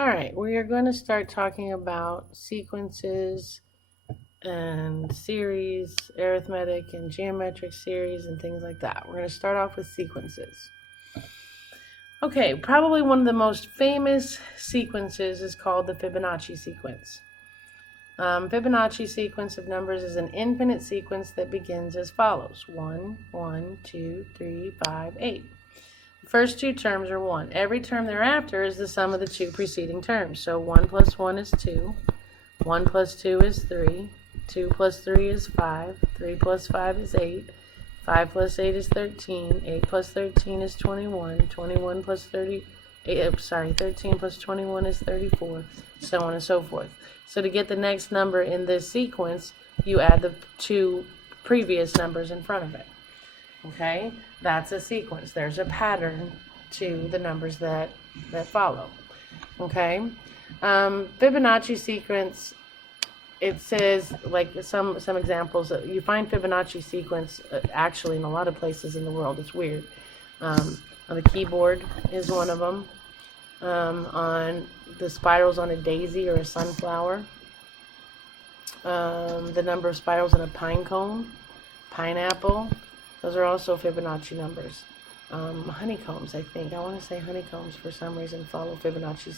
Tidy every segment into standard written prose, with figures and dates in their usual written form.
All right, we are going to start talking about sequences and series, arithmetic and geometric series and things like that. We're going to start off with sequences. Okay, probably one of the most famous sequences is called the Fibonacci sequence. Fibonacci sequence of numbers is an infinite sequence that begins as follows: 1, 1, 2, 3, 5, 8. The first two terms are 1. Every term thereafter is the sum of the two preceding terms. So 1 plus 1 is 2, 1 plus 2 is 3, 2 plus 3 is 5, 3 plus 5 is 8, 5 plus 8 is 13, 8 plus 13 is 21, 21 plus 13 plus 21 is 34, so on and so forth. So to get the next number in this sequence, you add the two previous numbers in front of it. Okay, that's a sequence. There's a pattern to the numbers that follow. Okay, Fibonacci sequence. It says, like some examples, you find Fibonacci sequence actually in a lot of places in the world. It's weird. On the keyboard is one of them. On the spirals on a daisy or a sunflower. The number of spirals in a pine cone, pineapple. Those are also Fibonacci numbers. Honeycombs, I think. I want to say honeycombs for some reason follow Fibonacci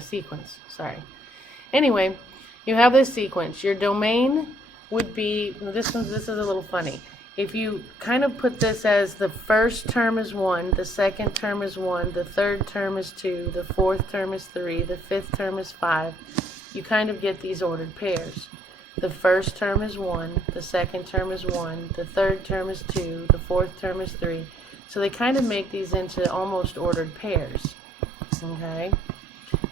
sequence. Sorry. Anyway, you have this sequence. Your domain would be, this is a little funny. If you kind of put this as the first term is 1, the second term is 1, the third term is 2, the fourth term is 3, the fifth term is 5, you kind of get these ordered pairs. The first term is 1, the second term is 1, the third term is 2, the fourth term is 3. So they kind of make these into almost ordered pairs. Okay?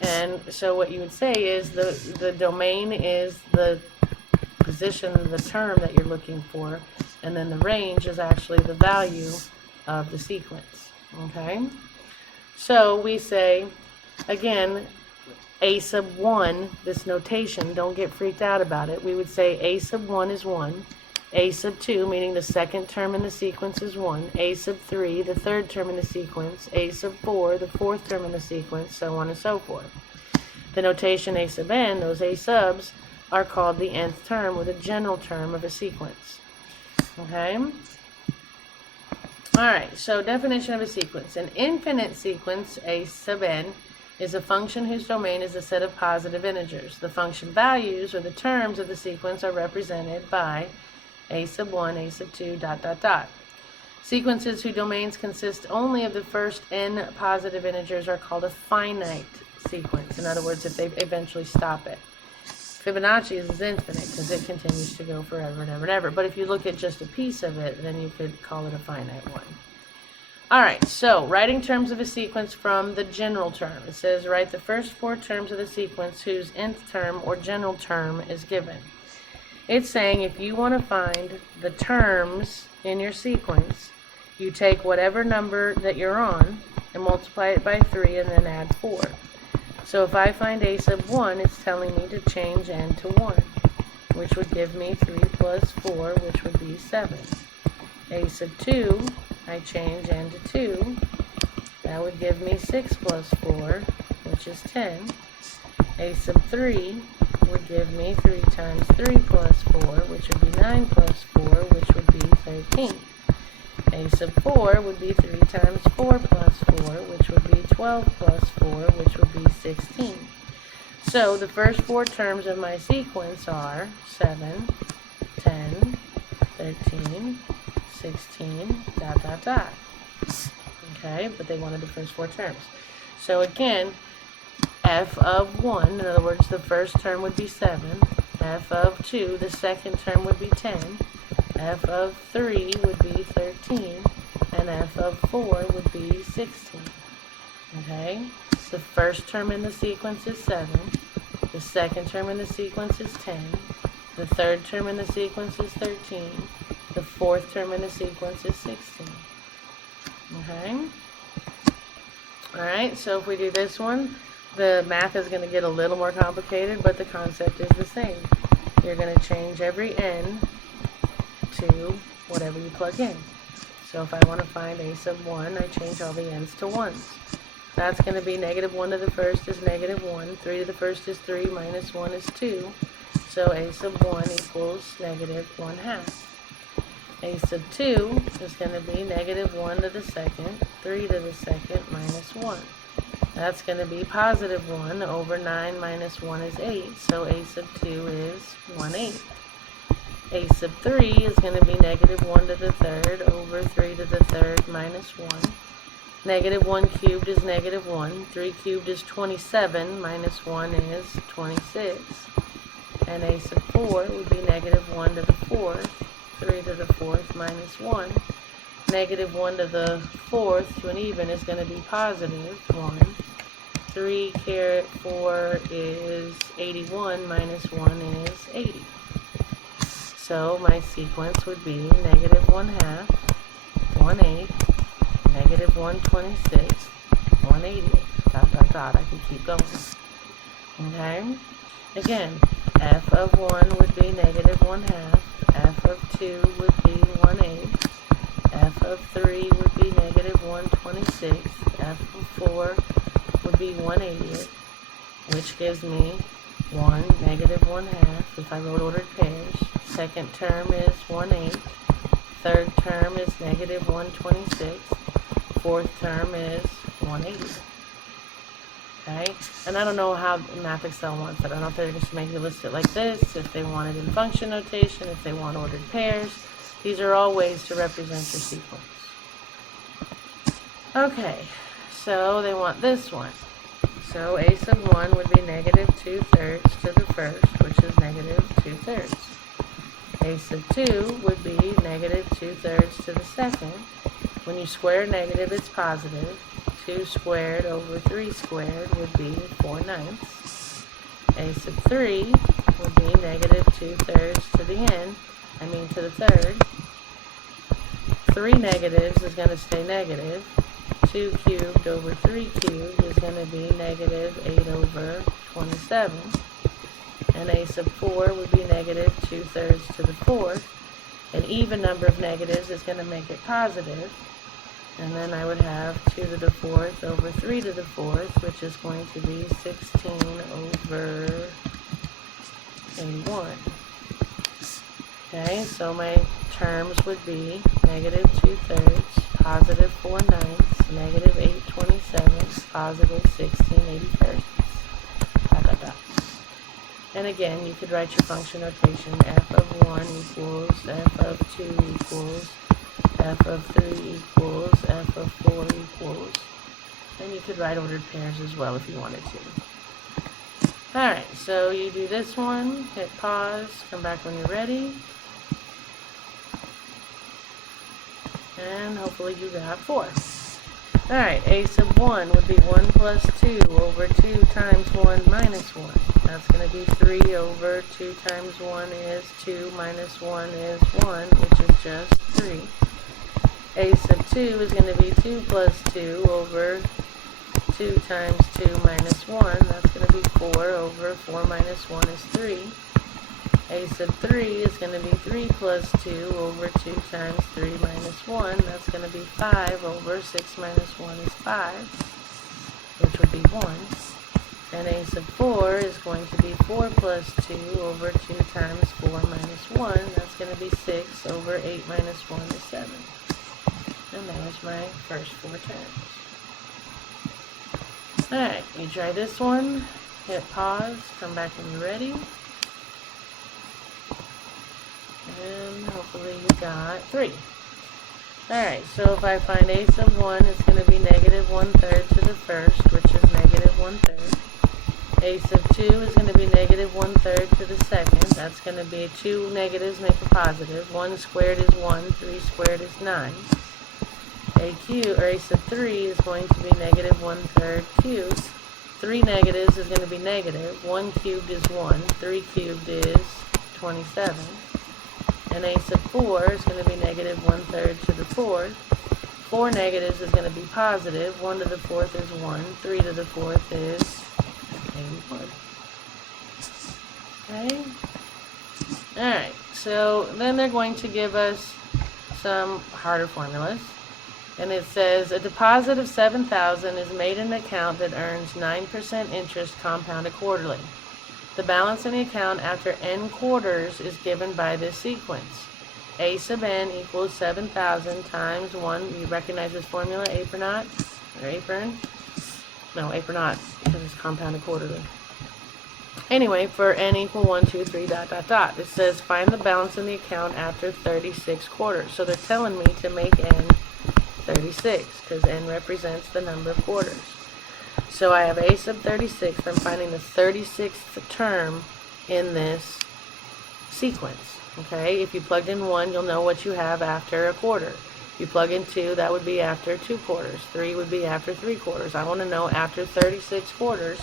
And so what you would say is the domain is the position, the term that you're looking for, and then the range is actually the value of the sequence. Okay? So we say, again, a sub 1, this notation, don't get freaked out about it. We would say a sub 1 is 1, a sub 2, meaning the second term in the sequence is 1, a sub 3, the third term in the sequence, a sub 4, the fourth term in the sequence, so on and so forth. The notation a sub n, those a subs, are called the nth term or the general term of a sequence. Okay? Alright, so definition of a sequence. An infinite sequence, a sub n, is a function whose domain is a set of positive integers. The function values, or the terms of the sequence, are represented by a sub 1, a sub 2, ... Sequences whose domains consist only of the first n positive integers are called a finite sequence. In other words, if they eventually stop it. Fibonacci is infinite because it continues to go forever and ever and ever. But if you look at just a piece of it, then you could call it a finite one. Alright, so writing terms of a sequence from the general term. It says write the first 4 terms of the sequence whose nth term or general term is given. It's saying if you want to find the terms in your sequence, you take whatever number that you're on and multiply it by 3 and then add 4. So if I find a sub 1, it's telling me to change n to 1, which would give me 3 plus 4, which would be 7. A sub 2, I change n to 2, that would give me 6 plus 4, which is 10. A sub 3 would give me 3 times 3 plus 4, which would be 9 plus 4, which would be 13. A sub 4 would be 3 times 4 plus 4, which would be 12 plus 4, which would be 16. So the first 4 terms of my sequence are 7, 10, 13, 16, ... Okay, but they wanted the first 4 terms. So again, f of 1, in other words, the first term would be 7. F of 2, the second term would be 10. F of 3 would be 13. And f of 4 would be 16. Okay? The first term in the sequence is 7. The second term in the sequence is 10. The third term in the sequence is 13. The fourth term in the sequence is 16. Okay? Alright, so if we do this one, the math is going to get a little more complicated, but the concept is the same. You're going to change every n to whatever you plug in. So if I want to find a sub 1, I change all the n's to 1s. That's going to be negative 1 to the first is negative 1. 3 to the first is 3, minus 1 is 2. So a sub 1 equals negative 1/2. A sub 2 is going to be negative 1 to the second, 3 to the second, minus 1. That's going to be positive 1 over 9 minus 1 is 8. So a sub 2 is 1/8. A sub 3 is going to be negative 1 to the third over 3 to the third minus 1. Negative 1 cubed is negative 1. 3 cubed is 27. Minus 1 is 26. And a sub 4 would be negative 1 to the fourth. 3 to the fourth minus 1. Negative 1 to the fourth to an even is going to be positive 1. 3 caret 4 is 81. Minus 1 is 80. So my sequence would be negative 1/2, 1/8, negative 1/26, 1/80, dot, dot, dot. I can keep going. Okay? Again, f of 1 would be negative 1/2, f of 2 would be 1/8, f of 3 would be negative 1/26, f of 4 would be 1/80, which gives me 1, negative 1/2, if I wrote ordered pairs. Second term is 1/8. Third term is negative 1/26. Fourth term is 1/80. Okay? And I don't know how Math Excel wants it. I don't know if they're just making it list it like this, if they want it in function notation, if they want ordered pairs. These are all ways to represent your sequence. Okay, so they want this one. So a sub 1 would be negative 2/3 to the first, which is negative 2/3. A sub 2 would be negative 2/3 to the second. When you square negative, it's positive. 2 squared over 3 squared would be 4/9. A sub 3 would be negative 2/3 to the end, to the third. 3 negatives is going to stay negative. 2 cubed over 3 cubed is going to be negative 8 over 27. And a sub 4 would be negative 2/3 to the fourth. An even number of negatives is going to make it positive. And then I would have 2 to the fourth over 3 to the fourth, which is going to be 16 over 81. Okay, so my terms would be negative 2/3, positive 4/9, negative 8/27, positive 16/81. Dot, dot, dot. And again, you could write your function notation. F of 1 equals, f of 2 equals, f of 3 equals, f of 4 equals. And you could write ordered pairs as well if you wanted to. Alright, so you do this one, hit pause, come back when you're ready. And hopefully you got 4. Alright, a sub 1 would be 1 plus 2 over 2 times 1 minus 1. That's going to be 3 over 2 times 1 is 2 minus 1 is 1, which is just 3. A sub 2 is going to be 2 plus 2 over 2 times 2 minus 1. That's going to be 4 over 4 minus 1 is 3. A sub 3 is going to be 3 plus 2 over 2 times 3 minus 1. That's going to be 5 over 6 minus 1 is 5, which would be 1. And a sub 4 is going to be 4 plus 2 over 2 times 4 minus 1. That's going to be 6 over 8 minus 1 is 7. And that was my first 4 terms. Alright, you try this one, hit pause, come back when you're ready. And hopefully you got 3. Alright, so if I find a sub 1, it's going to be negative 1/3 to the first, which is negative 1/3. A sub 2 is going to be negative 1/3 to the second. That's going to be 2 negatives make a positive. 1 squared is 1, 3 squared is 9. A sub 3 is going to be negative 1/3 cubed. 3 negatives is going to be negative. 1 cubed is 1. 3 cubed is 27. And a sub 4 is going to be negative 1/3 to the fourth. 4 negatives is going to be positive. 1 to the fourth is 1. 3 to the fourth is 81. Okay? Alright, so then they're going to give us some harder formulas. And it says, a deposit of $7,000 is made in an account that earns 9% interest compounded quarterly. The balance in the account after n quarters is given by this sequence. A sub n equals 7,000 times 1. You recognize this formula, apron naught? Or apron? No, apron naught, because it's compounded quarterly. Anyway, for n equal 1, 2, 3, dot, dot, dot. It says find the balance in the account after 36 quarters. So they're telling me to make n 36, because n represents the number of quarters. So I have a sub 36. I'm finding the 36th term in this sequence. Okay, if you plugged in 1, you'll know what you have after a quarter. If you plug in 2, that would be after 2 quarters. 3 would be after 3 quarters. I want to know after 36 quarters,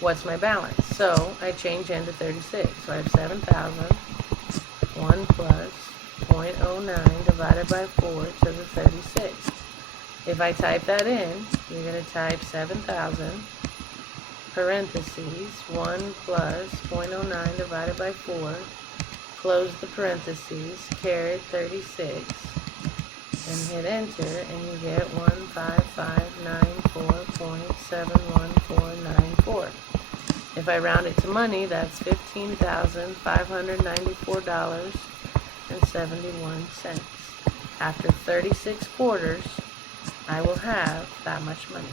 what's my balance? So I change n to 36. So I have 7,000, 1 plus 0.09 divided by 4 to the 36. If I type that in, you're going to type 7,000, parentheses, 1 plus 0.09 divided by 4, close the parentheses, caret 36, and hit enter, and you get 15594.71494. If I round it to money, that's $15,594.71. After 36 quarters, I will have that much money,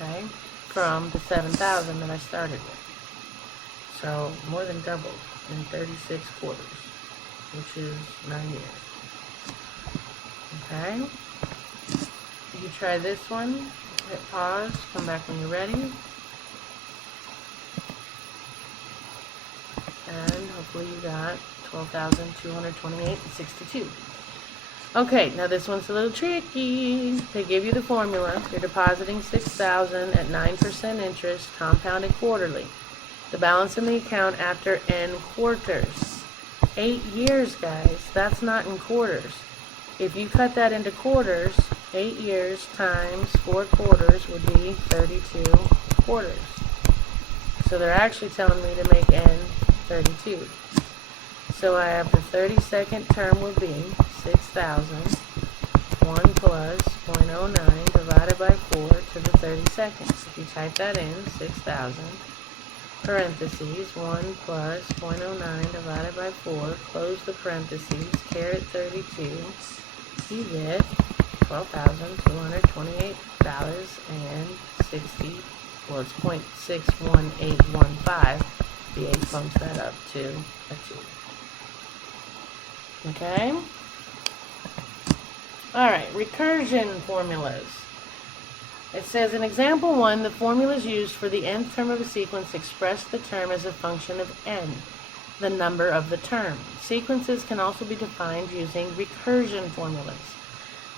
okay, from the 7,000 that I started with. So more than doubled in 36 quarters, which is 9 years. Okay, you try this one, hit pause, come back when you're ready, and hopefully you got 12,228.62. Okay, now this one's a little tricky. They give you the formula. You're depositing 6,000 at 9% interest, compounded quarterly. The balance in the account after n quarters. 8 years, guys. That's not in quarters. If you cut that into quarters, 8 years times 4 quarters would be 32 quarters. So they're actually telling me to make n 32. So I have the 32nd term will be 6,000, 1 plus 0.09 divided by 4 to the 32nd. If you type that in, 6,000, parentheses, 1 plus 0.09 divided by 4, close the parentheses, caret 32, you get $12,228.60. Well, it's 0.61815. The 8 bumps that up to a 2. Okay? Alright, recursion formulas. It says in example 1, the formulas used for the nth term of a sequence express the term as a function of n, the number of the term. Sequences can also be defined using recursion formulas.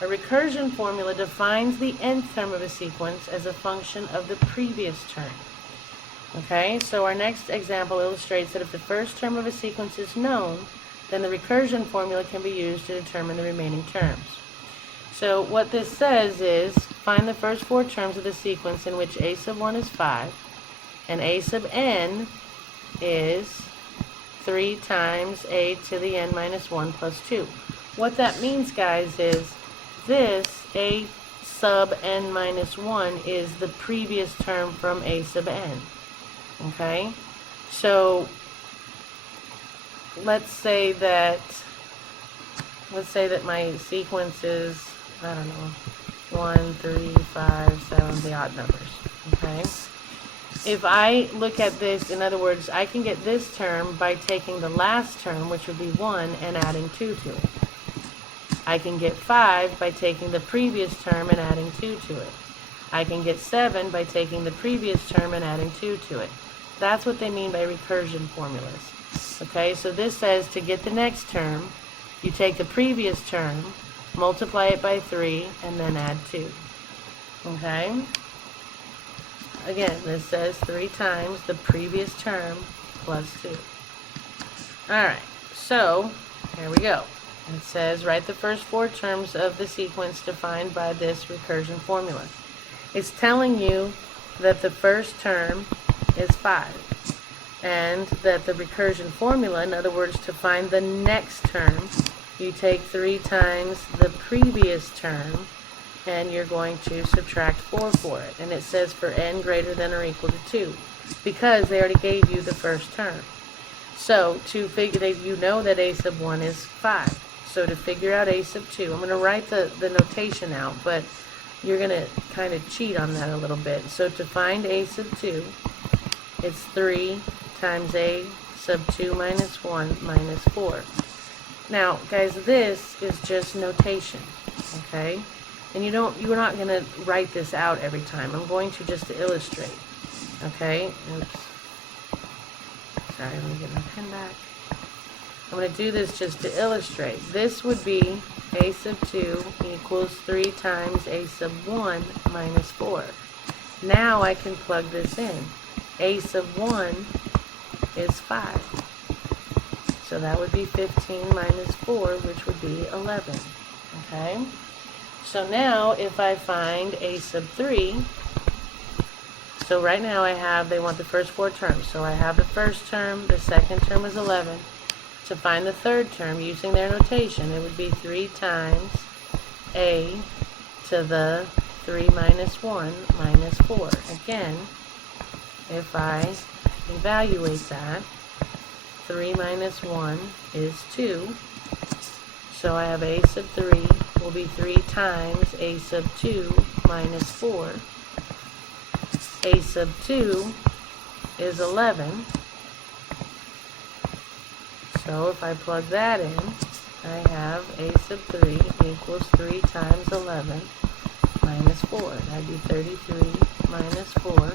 A recursion formula defines the nth term of a sequence as a function of the previous term. Okay, so our next example illustrates that if the first term of a sequence is known, then the recursion formula can be used to determine the remaining terms. So what this says is, find the first 4 terms of the sequence in which a sub 1 is 5, and a sub n is 3 times a to the n minus 1 plus 2. What that means, guys, is this a sub n minus 1 is the previous term from a sub n. Okay? So let's say that my sequence is, I don't know, 1, 3, 5, 7, the odd numbers. Okay? If I look at this, in other words, I can get this term by taking the last term, which would be 1, and adding 2 to it. I can get 5 by taking the previous term and adding 2 to it. I can get 7 by taking the previous term and adding 2 to it. That's what they mean by recursion formulas. Okay, so this says to get the next term, you take the previous term, multiply it by 3, and then add 2. Okay? Again, this says 3 times the previous term plus 2. Alright, so here we go. It says write the first 4 terms of the sequence defined by this recursion formula. It's telling you that the first term is 5, and that the recursion formula, in other words, to find the next term, you take 3 times the previous term, and you're going to subtract 4 for it. And it says for n greater than or equal to 2, because they already gave you the first term. So to figure that, you know that a sub 1 is 5. So to figure out a sub 2, I'm going to write the notation out, but you're going to kind of cheat on that a little bit. So to find a sub 2, it's 3 times a sub 2 minus 1 minus 4. Now, guys, this is just notation, okay? And you're not going to write this out every time. I'm going to just to illustrate, okay? Oops. Sorry, let me get my pen back. I'm going to do this just to illustrate. This would be a sub 2 equals 3 times a sub 1 minus 4. Now I can plug this in. A sub 1 is 5. So that would be 15 minus 4, which would be 11. Okay? So now if I find a sub 3, so right now they want the first 4 terms. So I have the first term, the second term is 11. To find the third term, using their notation, it would be 3 times a to the 3 minus 1 minus 4. Again, if I evaluate that, 3 minus 1 is 2. So I have a sub 3 will be 3 times a sub 2 minus 4. A sub 2 is 11. So if I plug that in, I have a sub 3 equals 3 times 11 minus 4. That'd be 33 minus 4,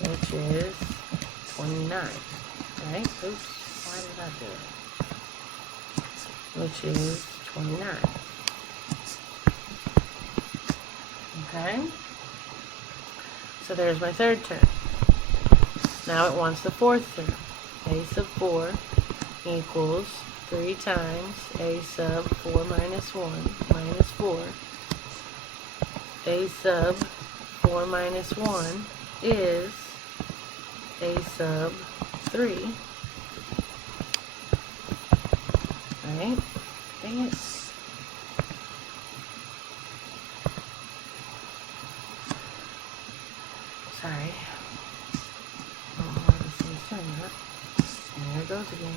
which is 29. Right? Oops, why did I do it? Which is 29. Okay? So there's my third term. Now it wants the fourth term. A sub 4 equals 3 times a sub 4 minus 1 minus 4. A sub 4 minus 1 is a sub 3. Right? Dang it. Sorry. Oh, this is doing that. And there it goes again.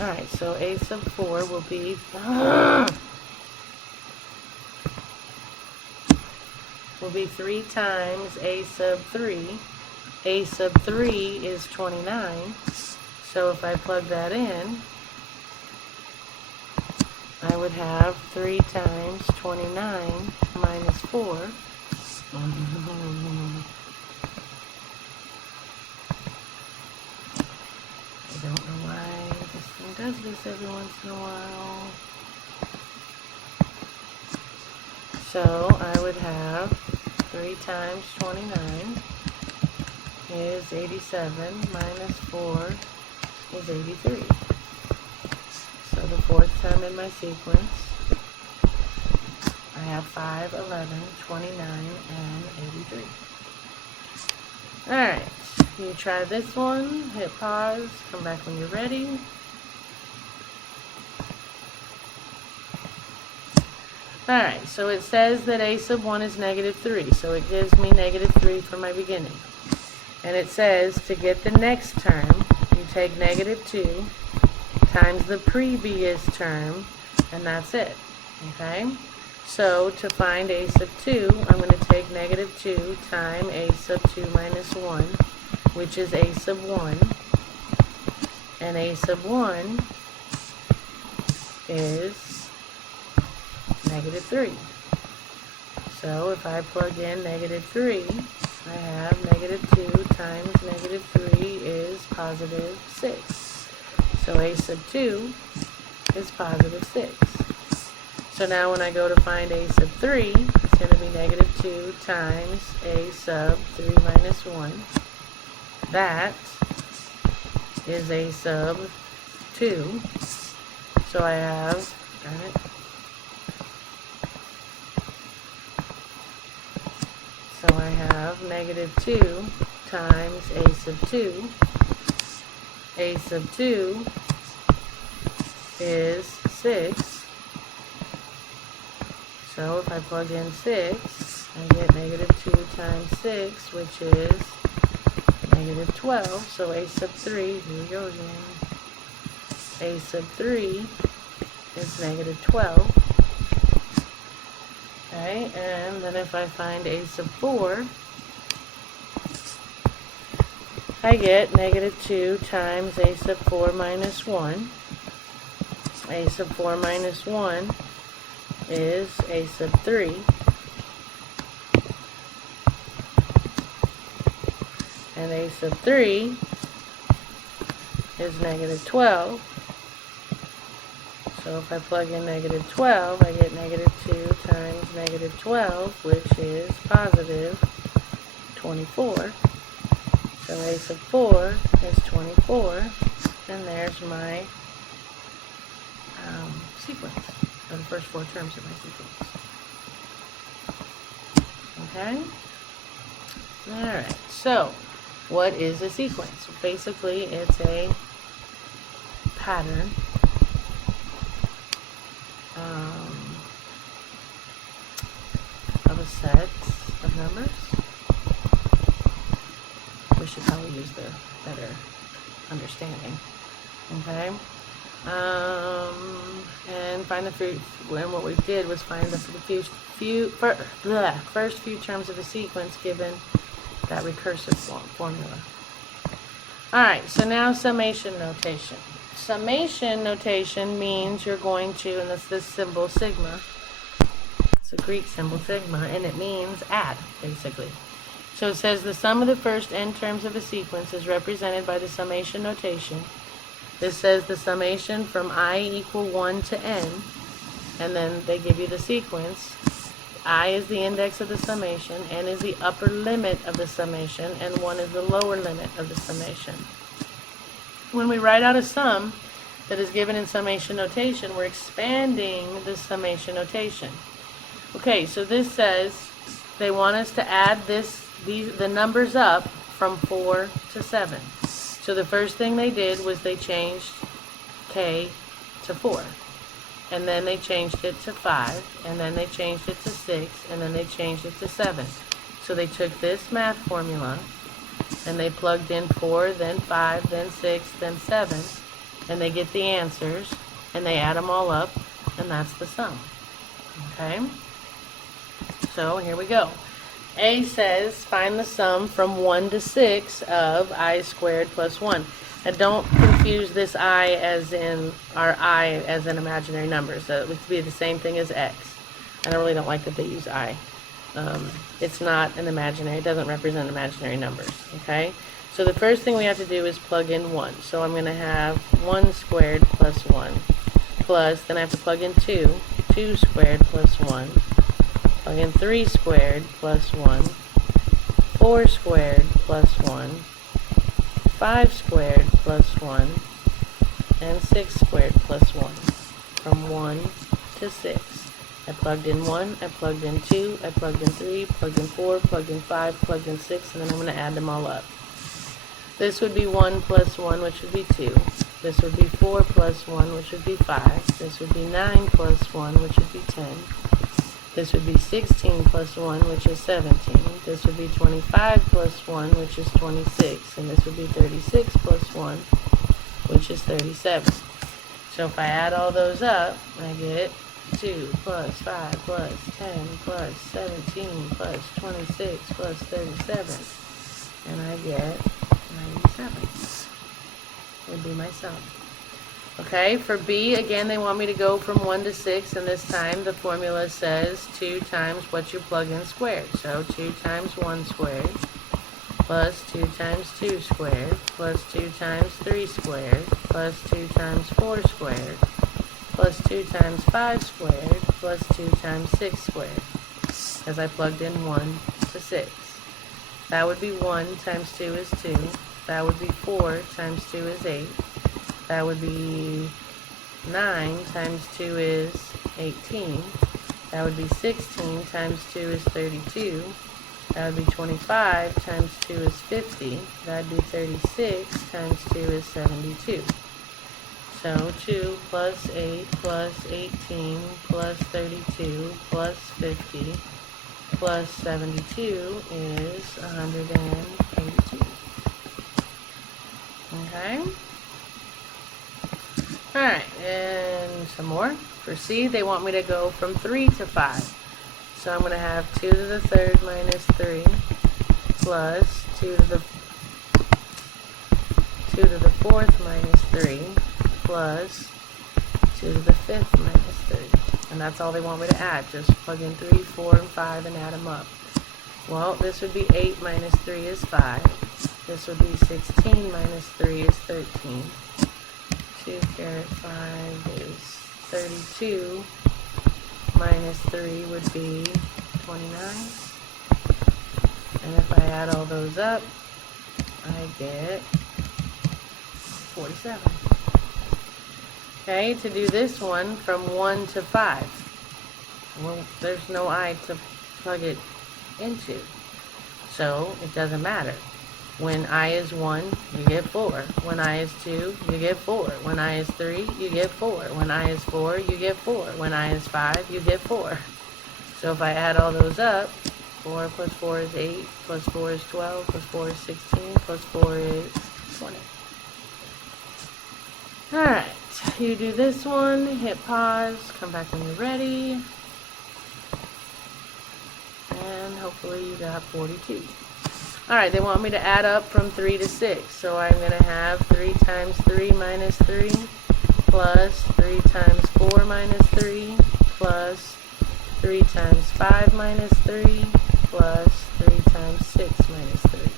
Alright, so a sub 4 will be will be 3 times a sub 3. A sub 3 is 29. So if I plug that in, I would have 3 times 29 minus 4. I don't know why this thing does this every once in a while. So I would have 3 times 29 is 87 minus 4 is 83. So the fourth term in my sequence, I have 5, 11, 29, and 83. Alright, you try this one, hit pause, come back when you're ready. Alright, so it says that a sub 1 is negative 3, so it gives me negative 3 for my beginning. And it says to get the next term, you take negative 2 times the previous term, and that's it. Okay? So to find a sub 2, I'm going to take negative 2 times a sub 2 minus 1, which is a sub 1. And a sub 1 is negative 3. So if I plug in negative 3, I have negative 2 times negative 3 is positive 6. So a sub 2 is positive 6. So now when I go to find a sub 3, it's going to be negative 2 times a sub 3 minus 1. That is a sub 2. So I have, darn it. So I I have negative 2 times a sub 2. A sub 2 is 6. So if I plug in 6, I get negative 2 times 6, which is negative 12. So a sub 3, here we go again. A sub 3 is negative 12. Okay, and then if I find a sub 4, I get negative 2 times a sub 4 minus 1. A sub 4 minus 1 is a sub 3. And a sub 3 is negative 12. So if I plug in negative 12, I get negative 2 times negative 12, which is positive 24. So a sub 4 is 24, and there's my sequence, or the first 4 terms of my sequence. Okay? Alright, so what is a sequence? Basically, it's a pattern of a set of numbers. We should probably use the better understanding. Okay? And find the fruit. And what we did was find the first few terms of a sequence given that recursive formula. Alright, so now summation notation. Summation notation means you're going to, and that's this symbol sigma. It's a Greek symbol sigma, and it means add, basically. So it says the sum of the first n terms of a sequence is represented by the summation notation. This says the summation from I equal 1 to n, and then they give you the sequence. I is the index of the summation, n is the upper limit of the summation, and 1 is the lower limit of the summation. When we write out a sum that is given in summation notation, we're expanding the summation notation. Okay, so this says they want us to add the numbers up from 4 to 7. So the first thing they did was they changed k to 4. And then they changed it to 5. And then they changed it to 6. And then they changed it to 7. So they took this math formula and they plugged in 4, then 5, then 6, then 7. And they get the answers. And they add them all up. And that's the sum. Okay? So here we go. A says, find the sum from 1 to 6 of I squared plus 1. And don't confuse this I as in our I as an imaginary number. So it would be the same thing as X. I really don't like that they use I. It's not an imaginary, it doesn't represent imaginary numbers. Okay? So the first thing we have to do is plug in 1. So I'm going to have 1 squared plus 1. Plus, then I have to plug in 2. 2 squared plus 1. Plug in 3 squared plus 1, 4 squared plus 1, 5 squared plus 1, and 6 squared plus 1, from 1 to 6. I plugged in 1, I plugged in 2, I plugged in 3, plugged in 4, plugged in 5, plugged in 6, and then I'm going to add them all up. This would be 1 plus 1, which would be 2. This would be 4 plus 1, which would be 5. This would be 9 plus 1, which would be 10. This would be 16 plus 1, which is 17. This would be 25 plus 1, which is 26. And this would be 36 plus 1, which is 37. So if I add all those up, I get 2 plus 5 plus 10 plus 17 plus 26 plus 37. And I get 97. Would be my sum. Okay, for B, again, they want me to go from 1 to 6, and this time the formula says 2 times what you plug in squared. So 2 times 1 squared, plus 2 times 2 squared, plus 2 times 3 squared, plus 2 times 4 squared, plus 2 times 5 squared, plus 2 times 6 squared, as I plugged in 1 to 6. That would be 1 times 2 is 2. That would be 4 times 2 is 8. That would be 9 times 2 is 18. That would be 16 times 2 is 32. That would be 25 times 2 is 50. That would be 36 times 2 is 72. So 2 plus 8 plus 18 plus 32 plus 50 plus 72 is 182. Okay? Alright, and some more. For C, they want me to go from 3 to 5. So I'm going to have 2 to the third minus 3 plus 2 to the fourth minus 3 plus 2 to the fifth minus 3. And that's all they want me to add. Just plug in 3, 4, and 5 and add them up. Well, this would be 8 minus 3 is 5. This would be 16 minus 3 is 13. 2 caret 5 is 32. Minus 3 would be 29. And if I add all those up, I get 47. Okay, to do this one from 1 to 5. Well, there's no I to plug it into. So it doesn't matter. When I is 1, you get 4. When I is 2, you get 4. When I is 3, you get 4. When I is 4, you get 4. When I is 5, you get 4. So if I add all those up, 4 plus 4 is 8, plus 4 is 12, plus 4 is 16, plus 4 is 20. Alright, you do this one, hit pause, come back when you're ready, and hopefully you got 42. Alright, they want me to add up from 3 to 6, so I'm going to have 3 times 3 minus 3, plus 3 times 4 minus 3, plus 3 times 5 minus 3, plus 3 times 6 minus 3.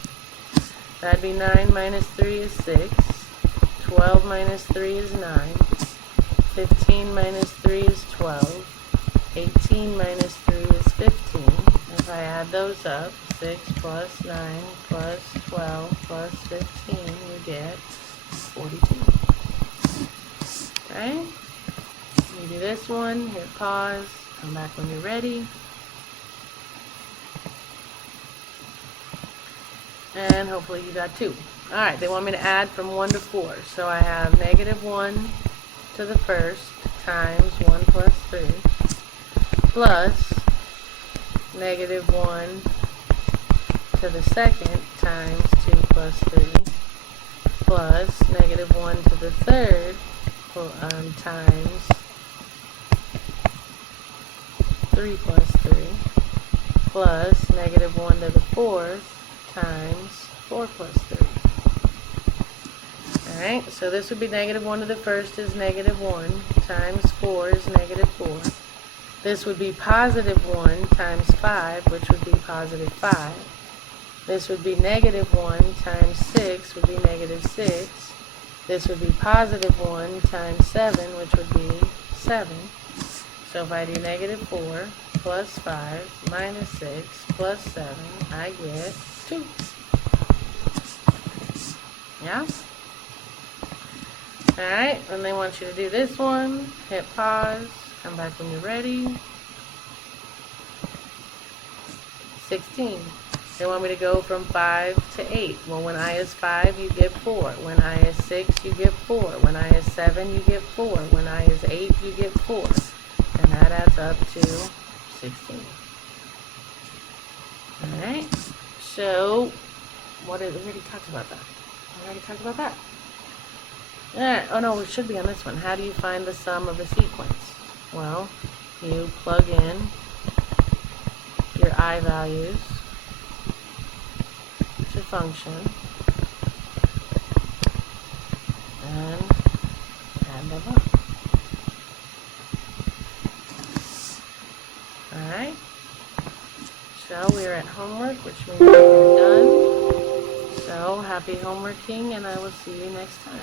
That'd be 9 minus 3 is 6, 12 minus 3 is 9, 15 minus 3 is 12, 18 minus 3 is 15. If I add those up, 6 plus 9 plus 12 plus 15, you get 42. Okay? You do this one, hit pause, come back when you're ready. And hopefully you got 2. Alright, they want me to add from 1 to 4. So I have negative 1 to the first times 1 plus 3 plus negative 1 to the second times 2 plus 3 plus negative 1 to the third times 3 plus 3 plus negative 1 to the fourth times 4 plus 3. Alright, so this would be negative 1 to the first is negative 1 times 4 is negative 4. This would be positive 1 times 5, which would be positive 5. This would be negative 1 times 6 would be negative 6. This would be positive 1 times 7, which would be 7. So if I do negative 4 plus 5 minus 6 plus 7, I get 2. Yeah? Alright, and they want you to do this one. Hit pause. Come back when you're ready. 16. They want me to go from 5 to 8. Well, when I is 5, you get 4. When I is 6, you get 4. When I is 7, you get 4. When I is 8, you get 4. And that adds up to 16. Alright. So, we already talked about that. Alright. Oh no, we should be on this one. How do you find the sum of a sequence? Well, you plug in your I values to function and add them up. Alright, so we're at homework, which means we're done. So happy homeworking, and I will see you next time.